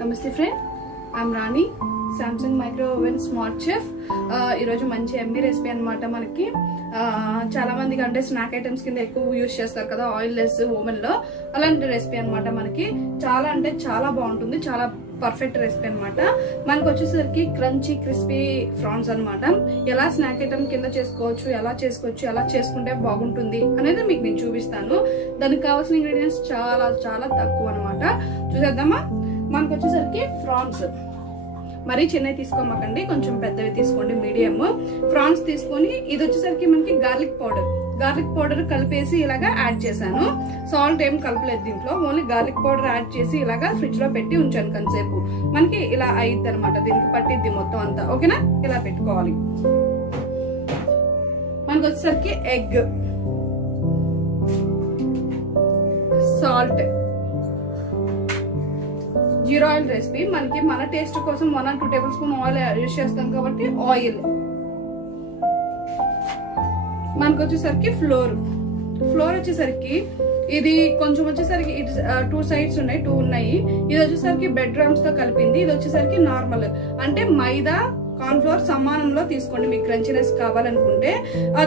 నమస్తే friend, I'm Rani, Samsung micro oven smart chef. ఈరోజు మంచి ఎమ్మీ రెసిపీ అనమాట. మనకి చాలా మందికి అంటే స్నాక్ ఐటమ్స్ కింద ఎక్కువ యూజ్ చేస్తారు కదా, ఆయిల్ లెస్ ఓవెన్ లో. అలాంటి రెసిపీ అనమాట. మనకి చాలా అంటే చాలా బాగుంటుంది, చాలా పర్ఫెక్ట్ రెసిపీ అనమాట. మనకు వచ్చేసరికి క్రంచీ క్రిస్పీ ఫ్రాన్స్ అనమాట. ఎలా స్నాక్ ఐటమ్ కింద చేసుకోవచ్చు, ఎలా చేసుకోవచ్చు, ఎలా చేసుకుంటే బాగుంటుంది అనేది మీకు నేను చూపిస్తాను. దానికి కావాల్సిన ఇంగ్రీడియంట్స్ చాలా చాలా తక్కువ అనమాట. చూసేద్దామా? మనకు వచ్చేసరికి ఫ్రాన్స్ మరీ చిన్నవి తీసుకోమాకండి, కొంచెం పెద్దవి తీసుకోండి, మీడియం ఫ్రాన్స్ తీసుకొని, ఇది వచ్చేసరికి మనకి గార్లిక్ పౌడర్ కలిపేసి ఇలాగా యాడ్ చేశాను. సాల్ట్ ఏం కలపలేదు దీంట్లో, ఓన్లీ గార్లిక్ పౌడర్ యాడ్ చేసి ఇలాగా ఫ్రిడ్జ్ లో పెట్టి ఉంచాను కొంతసేపు. మనకి ఇలా అయ్యిద్ది అనమాట, దీనికి పట్టిద్ది మొత్తం అంతా. ఓకేనా? ఇలా పెట్టుకోవాలి. మనకు వచ్చేసరికి egg, salt, zero oil recipe. మనకి మన టేస్ట్ కోసం 1 or 2 table spoon oil use చేస్తాం కాబట్టి ఆయిల్. మనకు వచ్చేసరికి ఫ్లోర్ వచ్చేసరికి ఇది కొంచెం వచ్చేసరికి 2 సైడ్స్ ఉన్నాయి, 2 ఉన్నాయి. ఇది వచ్చేసరికి బెడ్ డ్రమ్స్ తో కలిపింది. ఇది వచ్చేసరికి నార్మల్ అంటే మైదా కార్న్ ఫ్లోర్ సమానంలో తీసుకోండి మీకు క్రంచీనెస్ కావాలనుకుంటే.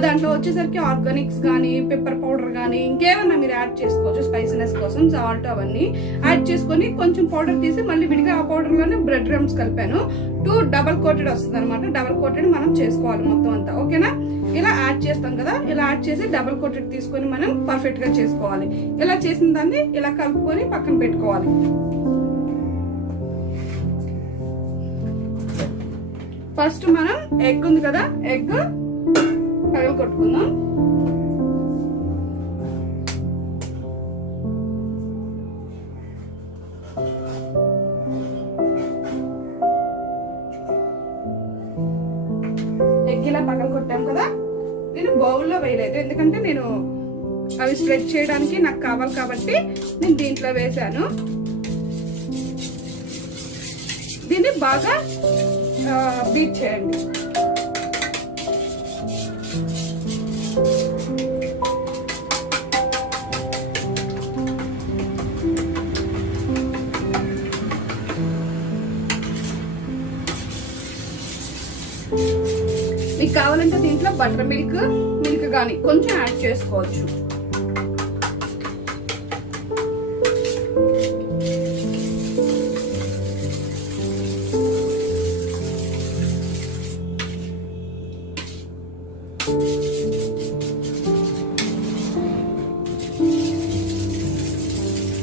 దాంట్లో వచ్చేసరికి ఆర్గానిక్స్ కానీ, పెప్పర్ పౌడర్ కానీ, ఇంకేమన్నా మీరు యాడ్ చేసుకోవచ్చు స్పైసీనెస్ కోసం. సాల్ట్ అవన్నీ యాడ్ చేసుకొని కొంచెం పౌడర్ తీసి మళ్ళీ విడిగా ఆ పౌడర్ లోనే బ్రెడ్ క్రమ్స్ కలిపాను. 2 డబల్ కోటెడ్ వస్తుంది అనమాట. డబల్ కోటెడ్ మనం చేసుకోవాలి మొత్తం అంతా. ఓకేనా? ఇలా యాడ్ చేస్తాం కదా, ఇలా యాడ్ చేసి డబల్ కోటెడ్ తీసుకొని మనం పర్ఫెక్ట్ గా చేసుకోవాలి. ఇలా చేసిన దాన్ని ఇలా కలుపుకొని పక్కన పెట్టుకోవాలి. ఫస్ట్ మనం ఎగ్ ఉంది కదా, ఎగ్ పగలు కొట్టుకుందాం. ఎగ్ ఇలా పగలు కొట్టాం కదా, నేను బౌల్లో వేయలేదు ఎందుకంటే నేను అవి స్ప్రెడ్ చేయడానికి నాకు కావాలి కాబట్టి నేను దీంట్లో వేసాను. దీన్ని బాగా బీట్ చేయండి. మీకు కావాలంటే దీంట్లో బటర్ మిల్క్ కానీ కొంచెం యాడ్ చేసుకోవచ్చు.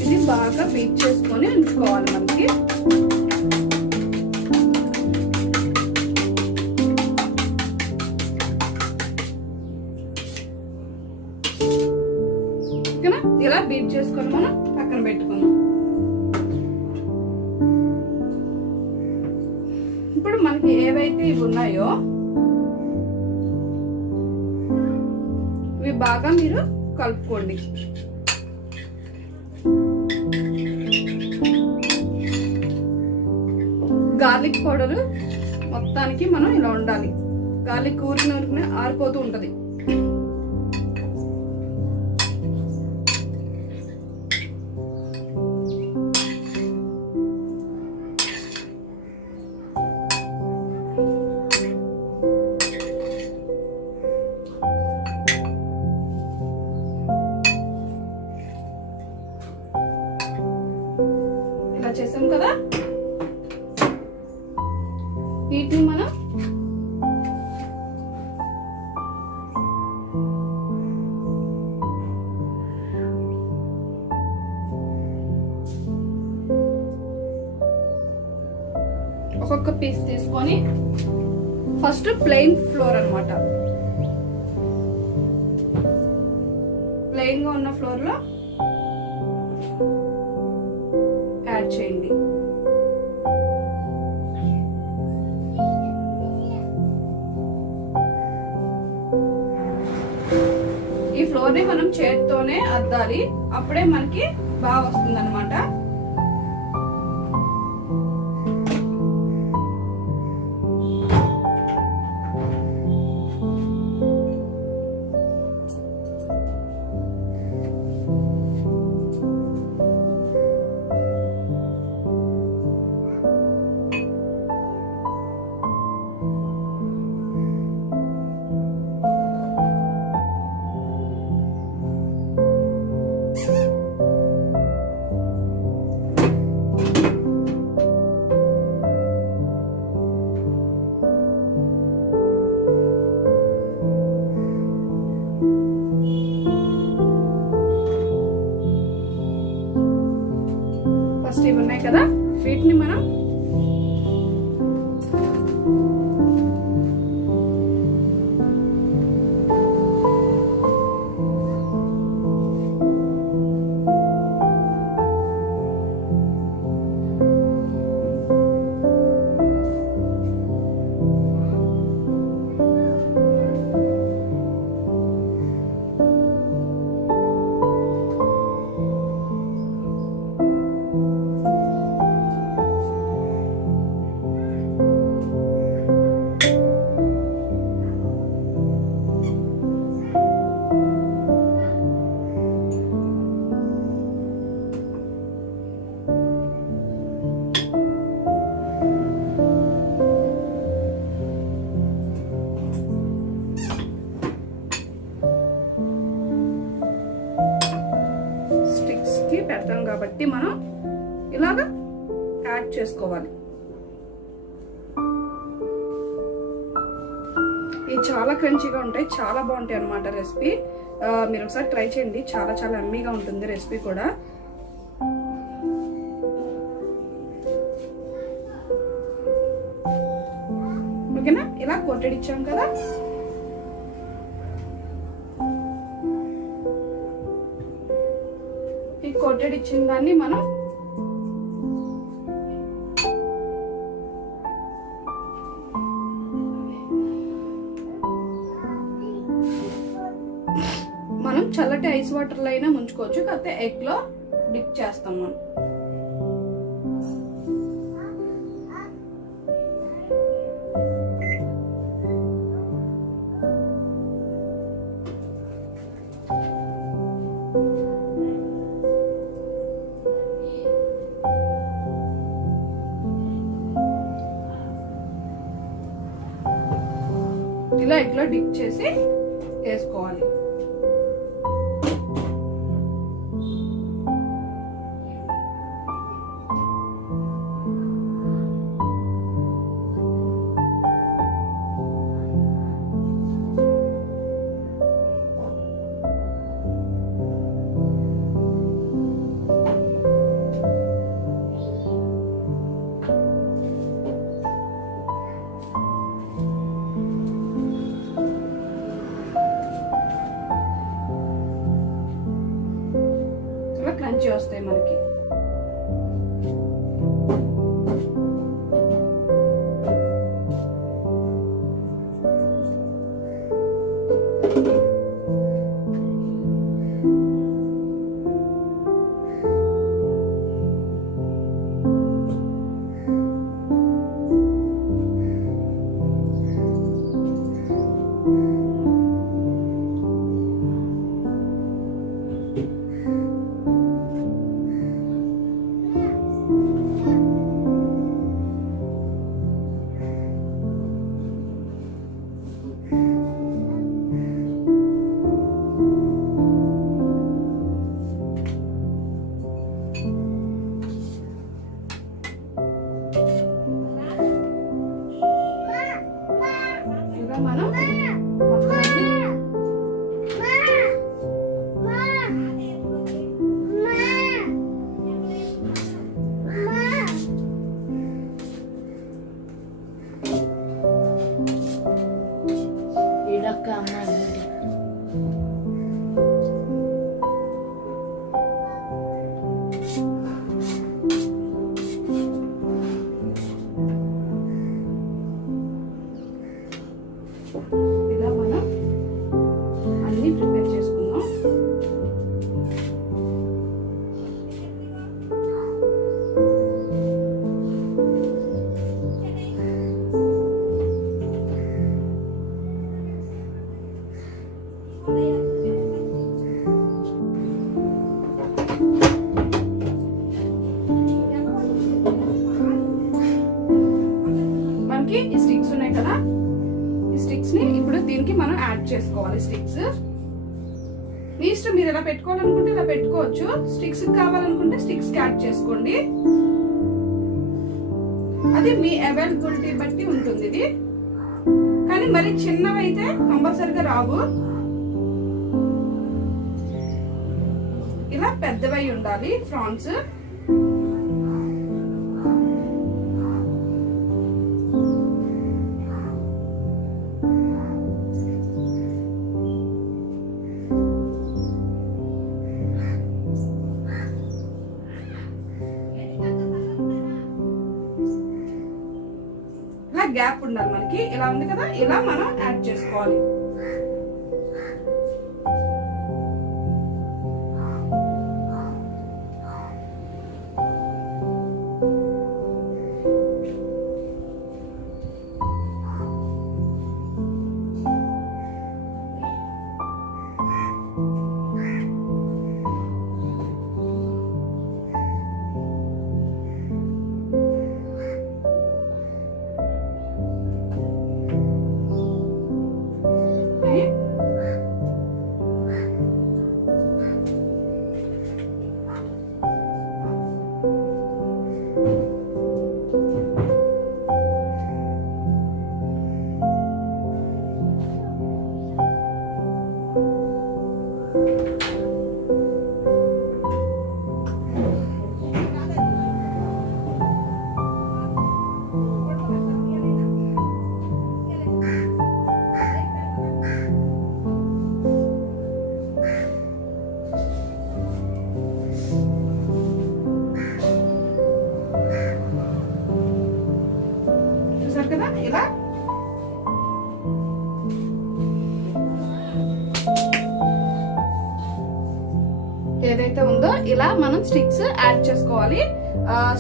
ఇది బాగా బీట్ చేసుకొని ఉంచుకోవాలి మనకి. ఇలా బీట్ చేసుకొని మనం పక్కన పెట్టుకుందాం. ఇప్పుడు మనకి ఏవైతే ఇవి ఉన్నాయో ఇవి బాగా మీరు కలుపుకోండి. గార్లిక్ పౌడర్ మొత్తానికి మనం ఇలా ఉండాలి. గార్లిక్ ఊరికనే ఆరిపోతూ ఉంటది. ఇలా చేసాం కదా, వీటిని మనం ఒక్కొక్క పీస్ తీసుకొని ఫస్ట్ ప్లెయిన్ ఫ్లోర్ అన్నమాట. ప్లెయిన్ గా ఉన్న ఫ్లోర్ లో యాడ్ చేయండి. ఈ ఫ్లోర్ ని మనం చేత్తోనే అద్దాలి, అప్పుడే మనకి బాగా వస్తుంది అనమాట. ఇవి ఉన్నాయి కదా, వీటిని మనం పెడతాం కాబట్టి మనం ఇలాగా యాడ్ చేసుకోవాలి. ఇవి చాలా క్రంచీగా ఉంటాయి, చాలా బాగుంటాయి అన్నమాట రెసిపీ. మీరు ఒకసారి ట్రై చేయండి, చాలా చాలా యమ్మీగా ఉంటుంది రెసిపీ కూడా. ఓకేనా, ఇలా కోటెడ్ ఇచ్చాం కదా. ఈ కోటెడ్ ఇచ్చిన దాన్ని మనం చల్లటి ఐస్ వాటర్ లో అయినా ముంచుకోవచ్చు, కాకపోతే ఎగ్ లో డిప్ చేస్తాం మనం. ఇలా ఎగ్ లో డిప్ చేసి వేసుకోవాలి. క్రంచీ వస్తాయి మనకి. మనం ఇలా మనం అన్ని ప్రిపేర్ చేసుకుందాం. మనకి ఈ స్టిక్స్ ఉన్నాయి కదా, స్టిక్స్ ని ఇప్పుడు దీనికి మనం యాడ్ చేసుకోవాలి. స్టిక్స్ మీ ఇష్టం, మీరు ఇలా పెట్టుకోవాలనుకుంటే ఇలా పెట్టుకోవచ్చు, స్టిక్స్ కావాలనుకుంటే స్టిక్స్ యాడ్ చేసుకోండి. అది మీ అవైలబిలిటీ బట్టి ఉంటుంది ఇది. కానీ మరి చిన్నవైతే కంపల్సరిగా రావు, ఇలా పెద్దవై ఉండాలి ఫ్రాన్స్. గ్యాప్ ఉండాలి మనకి. ఇలా ఉంది కదా, ఇలా మనం యాడ్ చేసుకోవాలి. కదా ఇలా ఏదైతే ఉందో ఇలా మనం స్టిక్స్ యాడ్ చేసుకోవాలి.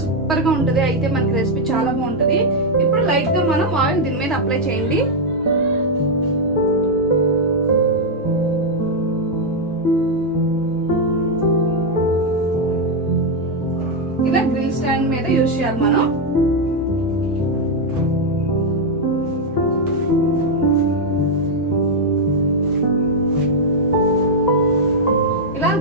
సూపర్ గా ఉంటది. అయితే మనకి రెసిపీ చాలా బాగుంటది. ఇప్పుడు లైట్ గా మనం ఆయిల్ దీని మీద అప్లై చేయండి. ఇలా గ్రిల్ స్టాండ్ మీద యూజ్ చేయాలి మనం.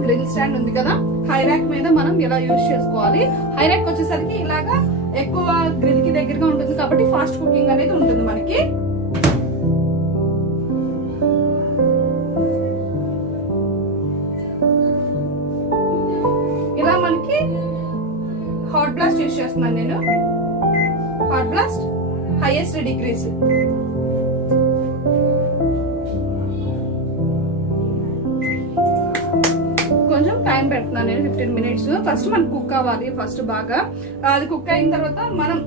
గ్రిల్ స్టాండ్ ఉంది కదా, హైరాక్ మీద మనం ఇలా యూజ్ చేసుకోవాలి. హైరాక్ వచ్చేసరికి ఇలాగా ఎక్కువ గ్రిల్ కి దగ్గరగా ఉంటుంది కాబట్టి ఫాస్ట్ కుకింగ్ అనేది ఉంటుంది మనకి. ఇలా మనకి హాట్ బ్లాస్ట్ యూజ్ చేస్తున్నాను నేను. Hot blast highest degrees. Time పెడుతున్నాను నేను 15 మినిట్స్. ఫస్ట్ మనకు కుక్ అవ్వాలి. ఫస్ట్ బాగా అది కుక్ అయిన తర్వాత మనం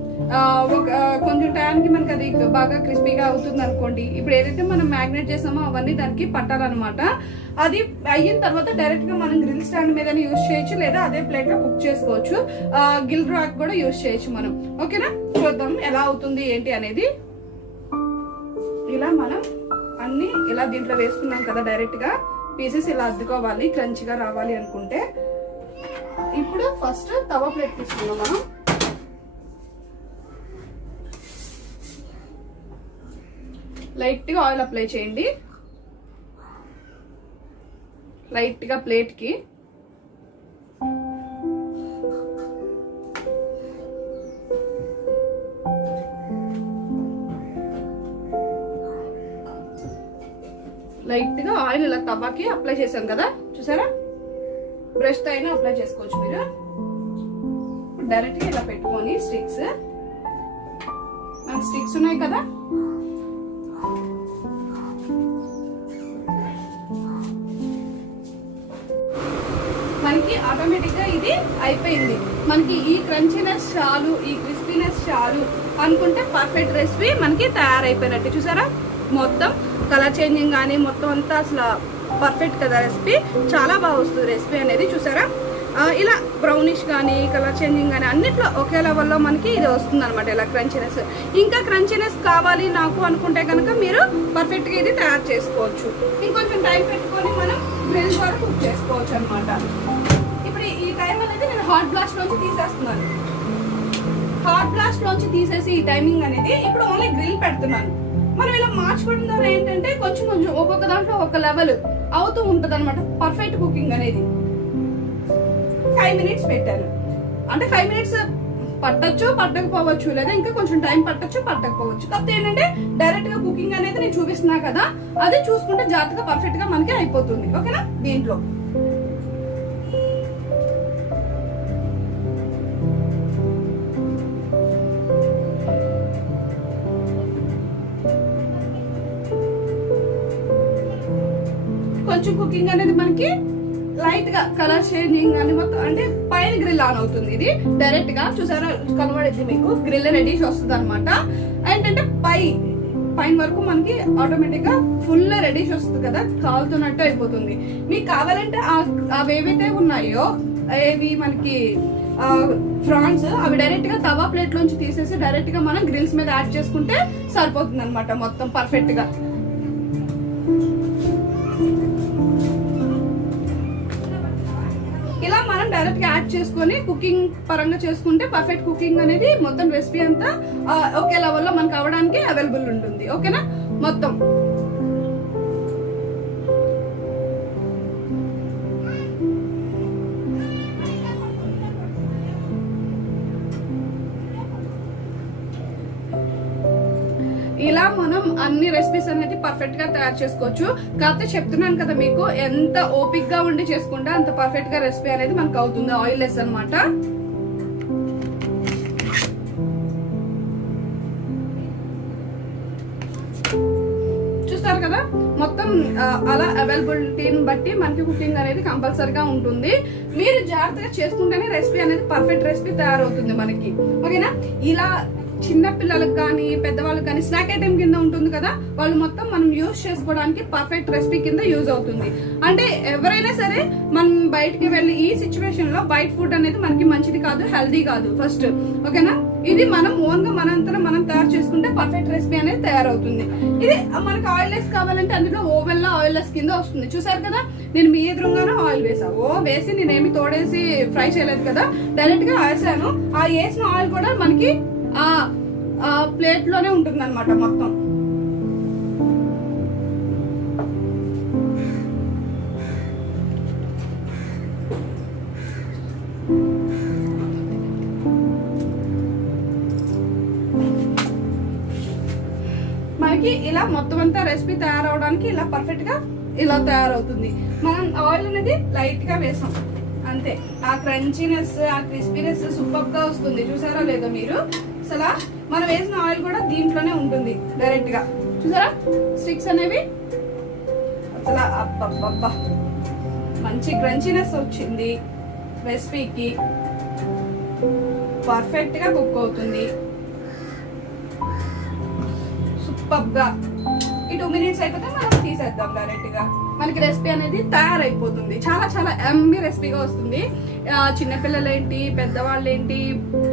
ఒక కొంచెం టైంకి మనకి అది బాగా క్రిస్పీగా అవుతుంది అనుకోండి. ఇప్పుడు ఏదైతే మనం మ్యాగ్నేట్ చేసామో అవన్నీ దానికి పట్టాలన్నమాట. అది అయిన తర్వాత డైరెక్ట్ గా మనం గ్రిల్ స్టాండ్ మీద యూజ్ చేయొచ్చు, లేదా అదే ప్లేట్ లో కుక్ చేసుకోవచ్చు. గిల్ రాక్ కూడా యూజ్ చేయొచ్చు మనం. ఓకేనా, చూద్దాం ఎలా అవుతుంది ఏంటి అనేది. ఇలా మనం అన్ని ఇలా దీంట్లో వేసుకున్నాం కదా, డైరెక్ట్ గా పీసెస్ ఇలా అద్దుకోవాలి క్రంచిగా రావాలి అనుకుంటే. ఇప్పుడు ఫస్ట్ తవా ప్లేట్ తీసుకున్నాం మనం. లైట్ గా ఆయిల్ అప్లై చేయండి. లైట్ గా ప్లేట్ కి. లైట్ గా ఆయిల్ ఇలా తవాకి అప్లై చేసాం కదా, చూసారా. బ్రష్ తో అయినా అప్లై చేసుకోవచ్చు మీరు. డైరెక్ట్ గా ఇలా పెట్టుకొని స్టిక్స్, మనకి స్టిక్స్ ఉన్నాయి కదా, మనకి ఆటోమేటిక్ గా ఇది అయిపోయింది. మనకి ఈ క్రంచీనెస్ చాలు, ఈ క్రిస్పీనెస్ చాలు అనుకుంటే పర్ఫెక్ట్ రెసిపీ మనకి తయారైపోయినట్టు. చూసారా, మొత్తం కలర్ చేంజింగ్ కానీ మొత్తం అంతా అసలు పర్ఫెక్ట్ కదా రెసిపీ. చాలా బాగా వస్తుంది రెసిపీ అనేది. చూసారా, ఇలా బ్రౌనిష్ కానీ కలర్ చేంజింగ్ కానీ అన్నిట్లో ఒకే లెవెల్లో మనకి ఇది వస్తుంది అనమాట. ఇలా క్రంచీనెస్, ఇంకా క్రంచీనెస్ కావాలి నాకు అనుకుంటే కనుక మీరు పర్ఫెక్ట్గా ఇది తయారు చేసుకోవచ్చు. ఇంకొంచెం టైం పెట్టుకొని మనం గ్రిల్ ద్వారా కుక్ చేసుకోవచ్చు అనమాట. ఇప్పుడు ఈ టైం అనేది నేను హాట్ బ్లాస్ట్ లోంచి తీసేస్తున్నాను. హాట్ బ్లాస్ట్ లోంచి తీసేసి ఈ టైమింగ్ అనేది ఇప్పుడు ఓన్లీ గ్రిల్ పెడుతున్నాను. మనం ఇలా మార్చుకోవడం ద్వారా ఏంటంటే కొంచెం కొంచెం ఒక్కొక్క దాంట్లో ఒక్కొక్క లెవెల్ అవుతూ ఉంటది అనమాట పర్ఫెక్ట్ కుకింగ్ అనేది. 5 మినిట్స్ పెట్టాను అంటే 5 మినిట్స్ పట్టచ్చు పట్టకపోవచ్చు, లేదా ఇంకా కొంచెం టైం పట్టచ్చు పట్టకపోవచ్చు. కాకపోతే ఏంటంటే డైరెక్ట్ గా కుకింగ్ అనేది నేను చూపిస్తున్నా కదా, అది చూసుకుంటే జాగ్రత్తగా పర్ఫెక్ట్ గా మనకి అయిపోతుంది. ఓకేనా, దీంట్లో కొంచెం కుకింగ్ అనేది మనకి లైట్ గా కలర్ చేంజింగ్ అని మొత్తం అంటే పైన గ్రిల్ ఆన్ అవుతుంది. ఇది డైరెక్ట్ గా చూసారా కనబడింది మీకు, గ్రిల్ రెడీష్ వస్తుంది అనమాట. ఏంటంటే పైన వరకు మనకి ఆటోమేటిక్ గా ఫుల్ రెడీష్ వస్తుంది కదా, కాలుతున్నట్టు అయిపోతుంది. మీకు కావాలంటే అవి ఏవైతే ఉన్నాయో ఏవి మనకి ఫ్రాన్స్ అవి డైరెక్ట్ గా తవా ప్లేట్ లోంచి తీసేసి డైరెక్ట్ గా మనం గ్రిల్స్ మీద యాడ్ చేసుకుంటే సరిపోతుంది అనమాట మొత్తం పర్ఫెక్ట్ గా. ఇలా మనం డైరెక్ట్ గా యాడ్ చేసుకొని కుకింగ్ పరంగా చేసుకుంటే పర్ఫెక్ట్ కుకింగ్ అనేది మొత్తం రెసిపీ అంతా ఒకే లెవెల్లో మనకు అవ్వడానికి అవైలబుల్ ఉంటుంది. ఓకేనా మొత్తం ఇలా మనం అన్ని రెసిపీస్ అనేది పర్ఫెక్ట్ గా తయారు చేసుకోవచ్చు. కాకపోతే చెప్తున్నాను కదా మీకు, ఎంత ఓపిక్ గా ఉండి చేసుకుంటే అంత పర్ఫెక్ట్ గా రెసిపీ అనేది మనకు అవుతుంది, ఆయిల్ లెస్ అనమాట. చూస్తారు కదా మొత్తం అలా అవైలబిలిటీని బట్టి మనకి కుకింగ్ అనేది కంపల్సరీగా ఉంటుంది. మీరు జాగ్రత్తగా చేసుకుంటేనే రెసిపీ అనేది పర్ఫెక్ట్ రెసిపీ తయారవుతుంది మనకి. ఓకేనా, ఇలా చిన్న పిల్లలకు కానీ పెద్దవాళ్ళకి కానీ స్నాక్ ఐటెం కింద ఉంటుంది కదా, వాళ్ళు మొత్తం మనం యూజ్ చేసుకోవడానికి పర్ఫెక్ట్ రెసిపీ కింద యూజ్ అవుతుంది. అంటే ఎవరైనా సరే మనం బయటికి వెళ్ళి ఈ సిచ్యువేషన్ లో బయట ఫుడ్ అనేది మనకి మంచిది కాదు, హెల్దీ కాదు ఫస్ట్. ఓకేనా, ఇది మనం ఓన్ గా మనంతా మనం తయారు చేసుకుంటే పర్ఫెక్ట్ రెసిపీ అనేది తయారవుతుంది. ఇది మనకి ఆయిల్ లెస్ కావాలంటే అందులో ఓవెన్ లో ఆయిల్ లెస్ కింద వస్తుంది. చూసారు కదా, నేను మీ ఎదురుగానే ఆయిల్ వేసి నేనేమి తోడేసి ఫ్రై చేయలేదు కదా, డైరెక్ట్ గా వేసాను. ఆ వేసిన ఆయిల్ కూడా మనకి ఆ ప్లేట్ లోనే ఉంటుంది అనమాట మొత్తం. మనకి ఇలా మొత్తం అంతా రెసిపీ తయారవడానికి ఇలా పర్ఫెక్ట్ గా ఇలా తయారవుతుంది. మనం ఆయిల్ అనేది లైట్ గా వేసాం అంతే. ఆ క్రంచీనెస్ ఆ క్రిస్పీనెస్ సూపర్ గా వస్తుంది. చూసారా లేదా మీరు, అసలు మనం వేసిన ఆయిల్ కూడా దీంట్లోనే ఉంటుంది డైరెక్ట్ గా. చూసారా స్టిక్స్ అనేవి అసలు అబ్బబ్బబ్బా మంచి క్రంచీనెస్ వచ్చింది. రెసిపీకి పర్ఫెక్ట్ గా కుక్ అవుతుంది సూపర్ గా. ఈ 2 minutes అయిపోతే మనం తీసేద్దాం డైరెక్ట్ గా. మనకి రెసిపీ అనేది తయారైపోతుంది. చాలా చాలా ఎమ్మీ రెసిపీగా వస్తుంది. చిన్నపిల్లలు ఏంటి, పెద్దవాళ్ళు ఏంటి,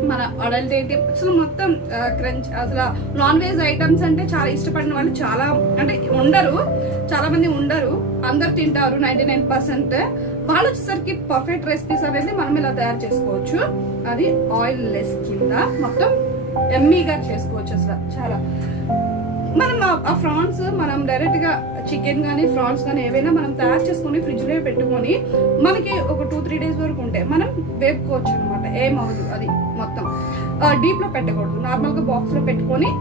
మన అడల్ట్ ఏంటి, అసలు మొత్తం క్రంచ్. అసలు నాన్ వెజ్ ఐటమ్స్ అంటే చాలా ఇష్టపడిన వాళ్ళు చాలా అంటే చాలా మంది ఉండరు, అందరు తింటారు 99%. వాళ్ళు వచ్చేసరికి పర్ఫెక్ట్ రెసిపీస్ అనేది మనం ఇలా తయారు చేసుకోవచ్చు. అది ఆయిల్ లెస్ కింద మొత్తం ఎమ్మీగా చేసుకోవచ్చు. అసలు చాలా మనం ఆ ఫ్రాన్స్ మనం డైరెక్ట్ గా చికెన్ కానీ ఫ్రాన్స్ కానీ ఏవైనా మనం తయారు చేసుకుని ఫ్రిడ్జ్ లో పెట్టుకొని మనకి ఒక 2-3 days వరకు ఉంటే మనం వేపుకోవచ్చు అనమాట. ఏమవదు. అది మొత్తం డీప్ లో పెట్టకూడదు, నార్మల్ గా బాక్స్ లో పెట్టుకొని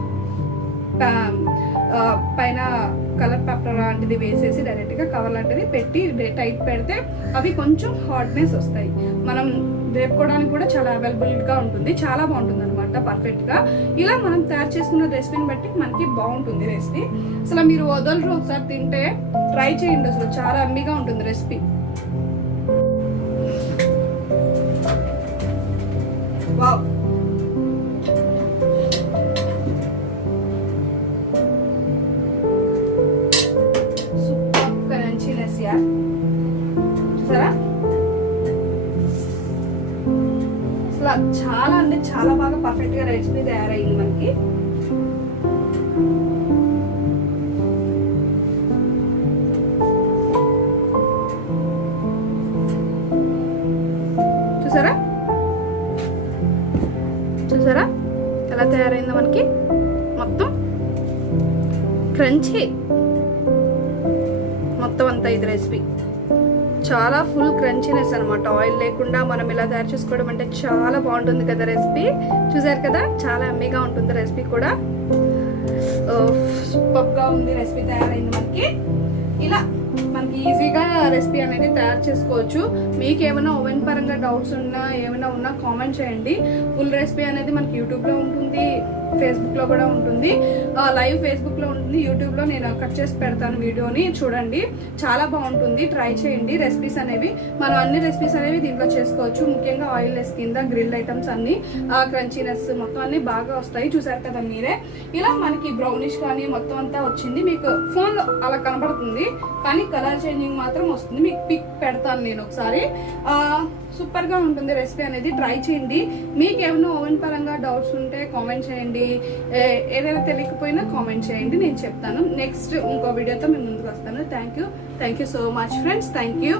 పైన కలర్ పేపర్ లాంటిది వేసేసి డైరెక్ట్ గా కవర్ లాంటిది పెట్టి టైట్ పెడితే అవి కొంచెం హాట్నెస్ వస్తాయి. మనం వేపుకోవడానికి కూడా చాలా అవైలబుల్ గా ఉంటుంది, చాలా బాగుంటుంది అనమాట పర్ఫెక్ట్ గా. ఇలా మనం తయారు చేసుకున్న రెసిపీని బట్టి మనకి బాగుంటుంది రెసిపీ. అసలు మీరు వదలరు, ఒకసారి తింటే ట్రై చేయండి, అసలు చాలా అమ్మిగా ఉంటుంది రెసిపీ. వావ్, సూపర్ క్రంచీనెస్ యార్. చూసారా అసలు చాలా అంటే చాలా బాగా పర్ఫెక్ట్ గా రెసిపీ తయారైంది మనకి. చూసారా చూసారా ఎలా తయారైందో మనకి మొత్తం క్రంచీ మొత్తం అంతా. ఇది రెసిపీ చాలా ఫుల్ క్రంచీనెస్ అనమాట. ఆయిల్ లేకుండా మనం ఇలా తయారు చేసుకోవడం అంటే చాలా బాగుంటుంది కదా రెసిపీ. చూసారు కదా, చాలా అమ్మీగా ఉంటుంది రెసిపీ కూడా. సూపర్ గా ఉంది రెసిపీ తయారైంది మనకి. ఇలా మనకి ఈజీగా రెసిపీ అనేది తయారు చేసుకోవచ్చు. మీకు ఏమైనా ఓవెన్ పరంగా డౌట్స్ ఉన్నా ఏమైనా ఉన్నా కామెంట్ చేయండి. ఫుల్ రెసిపీ అనేది మనకి యూట్యూబ్లో ఉంటుంది, ఫేస్బుక్లో కూడా ఉంటుంది. లైవ్ ఫేస్బుక్లో ఉంటుంది, యూట్యూబ్లో నేను కట్ చేసి పెడతాను వీడియోని, చూడండి. చాలా బాగుంటుంది, ట్రై చేయండి. రెసిపీస్ అనేవి మనం అన్ని రెసిపీస్ అనేవి దీంట్లో చేసుకోవచ్చు. ముఖ్యంగా ఆయిల్ లెస్ కింద గ్రిల్ ఐటమ్స్ అన్ని, క్రంచీనెస్ మొత్తం అన్ని బాగా వస్తాయి. చూసారు కదా మీరే, ఇలా మనకి బ్రౌనిష్ కానీ మొత్తం అంతా వచ్చింది. మీకు ఫోన్లో అలా కనబడుతుంది కానీ కలర్ చేంజింగ్ మాత్రం వస్తుంది. మీకు పిక్ పెడతాను నేను ఒకసారి. సూపర్ గా ఉంటుంది రెసిపీ అనేది, ట్రై చేయండి. మీకు ఏమైనా ఓవెన్ పరంగా డౌట్స్ ఉంటే కామెంట్ చేయండి, ఏదైనా తెలియకపోయినా కామెంట్ చేయండి, నేను చెప్తాను. నెక్స్ట్ ఇంకో వీడియోతో మేము ముందుకు వస్తాను. Thank you so much friends, thank you.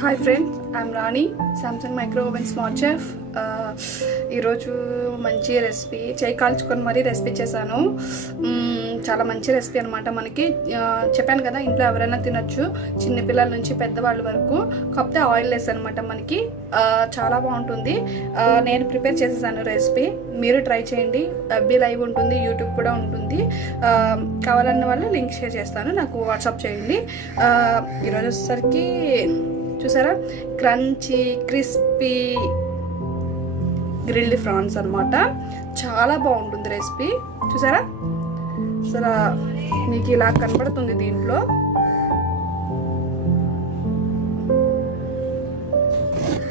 Hi friends, I'm Rani, Samsung micro oven smart chef. ఈరోజు మంచి రెసిపీ చేయి కాల్చుకొని మరీ రెసిపీ చేశాను. చాలా మంచి రెసిపీ అనమాట. మనకి చెప్పాను కదా, ఇంట్లో ఎవరైనా తినొచ్చు, చిన్నపిల్లల నుంచి పెద్దవాళ్ళ వరకు. కాకపోతే ఆయిల్ లెస్ అనమాట మనకి. చాలా బాగుంటుంది. నేను ప్రిపేర్ చేసేసాను రెసిపీ, మీరు ట్రై చేయండి. ఎఫ్బీ లైవ్ ఉంటుంది, యూట్యూబ్ కూడా ఉంటుంది. కావాలన్న వాళ్ళు లింక్ షేర్ చేస్తాను, నాకు వాట్సాప్ చేయండి. ఈరోజు వచ్చేసరికి చూసారా, క్రంచీ క్రిస్పీ గ్రిల్డ్ ఫ్రాన్స్ అనమాట. చాలా బాగుంటుంది రెసిపీ. చూసారా, అసలు మీకు ఇలా కనబడుతుంది. దీంట్లో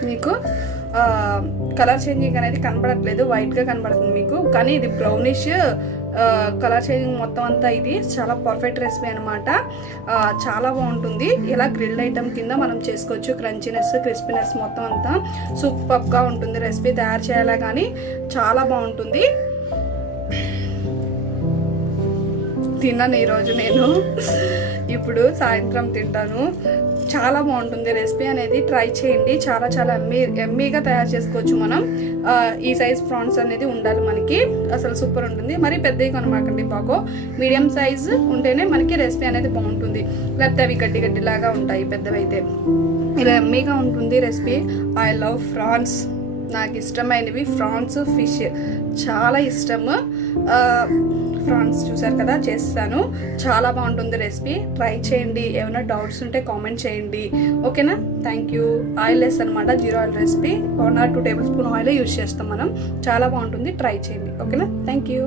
మీకు కలర్ చేంజింగ్ అనేది కనబడట్లేదు, వైట్గా కనబడుతుంది మీకు. కానీ ఇది బ్రౌనిష్ కలర్ చేంజింగ్ మొత్తం అంతా. ఇది చాలా పర్ఫెక్ట్ రెసిపీ అనమాట. చాలా బాగుంటుంది. ఇలా గ్రిల్డ్ ఐటమ్ కింద మనం చేసుకోవచ్చు. క్రంచీనెస్, క్రిస్పీనెస్ మొత్తం అంతా సూపర్గా ఉంటుంది రెసిపీ. తయారు చేయాలా కానీ చాలా బాగుంటుంది. తిన్నాను ఈరోజు నేను, ఇప్పుడు సాయంత్రం తింటాను. చాలా బాగుంటుంది రెసిపీ అనేది, ట్రై చేయండి. చాలా చాలా ఎమ్మీగా తయారు చేసుకోవచ్చు మనం. ఈ సైజ్ ప్రాన్స్ అనేది ఉండాలి మనకి, అసలు సూపర్ ఉంటుంది. మరి పెద్దవి కొనమాకండి బాగో, మీడియం సైజ్ ఉంటేనే మనకి రెసిపీ అనేది బాగుంటుంది. లేకపోతే అవి గడ్డి గడ్డిలాగా ఉంటాయి పెద్దవి అయితే. ఇలా ఎమ్మీగా ఉంటుంది రెసిపీ. I love France. నాకు ఇష్టమైనవి ఫ్రాన్స్, ఫిష్ చాలా ఇష్టము. ఫ్రాన్స్ చూసారు కదా, చేస్తాను. చాలా బాగుంటుంది రెసిపీ, ట్రై చేయండి. ఏమైనా డౌట్స్ ఉంటే కామెంట్ చేయండి, ఓకేనా? Thank you. ఆయిల్ లెస్ అనమాట, 0 oil recipe. 1 or 2 tablespoon oil use చేస్తాం మనం. చాలా బాగుంటుంది, ట్రై చేయండి, ఓకేనా? Thank you.